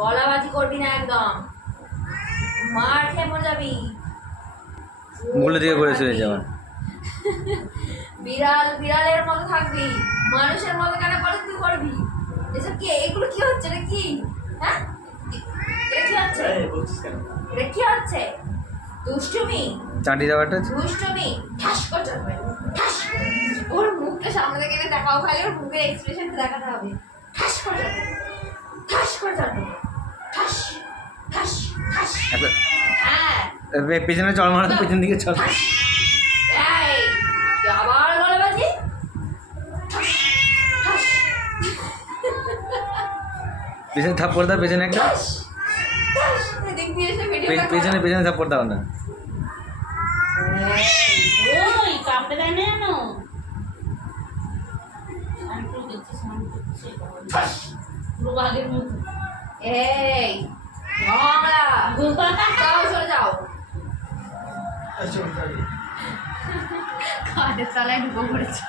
গলাবাজি করবি না একদম, মার খেয়ে মরে যাবি। মুখে দিয়ে করে শুয়ে যাওয়া। বিড়াল বিড়ালের মতো থাকবি, মানুষের মতো কেন তুই করবি? এসব কি? এগুলো কি হচ্ছে? এটা কি? হ্যাঁ, এটা কি হচ্ছে? এটা কি হচ্ছে? দুষ্টুমি, চাটি দেওয়াটা দুষ্টুমি। ঠাস করে চলবে, ঠাস। ওর মুখটা সামনে থেকে এনে দেখাও, খালি ওর মুখের এক্সপ্রেশনটা দেখাতে হবে। ঠাস করে চলবে, ঠাস করে চলবে, ঠাস ঠাস ঠাস। হ্যাঁ, পেছনে চল মারা তো পেছন দিকে চল। এই আবার গলাবাজি। পেছনে থাপ্পড় দাও, পেছনে একটা পেছনে পেছনে থাপ্পড় দাও না। ওই কামড়ে দেয় না জানো, পুরো বাঘের মতো। এই যাও, চলে যাও। কাঠের তলায় ঢুকে পড়েছে।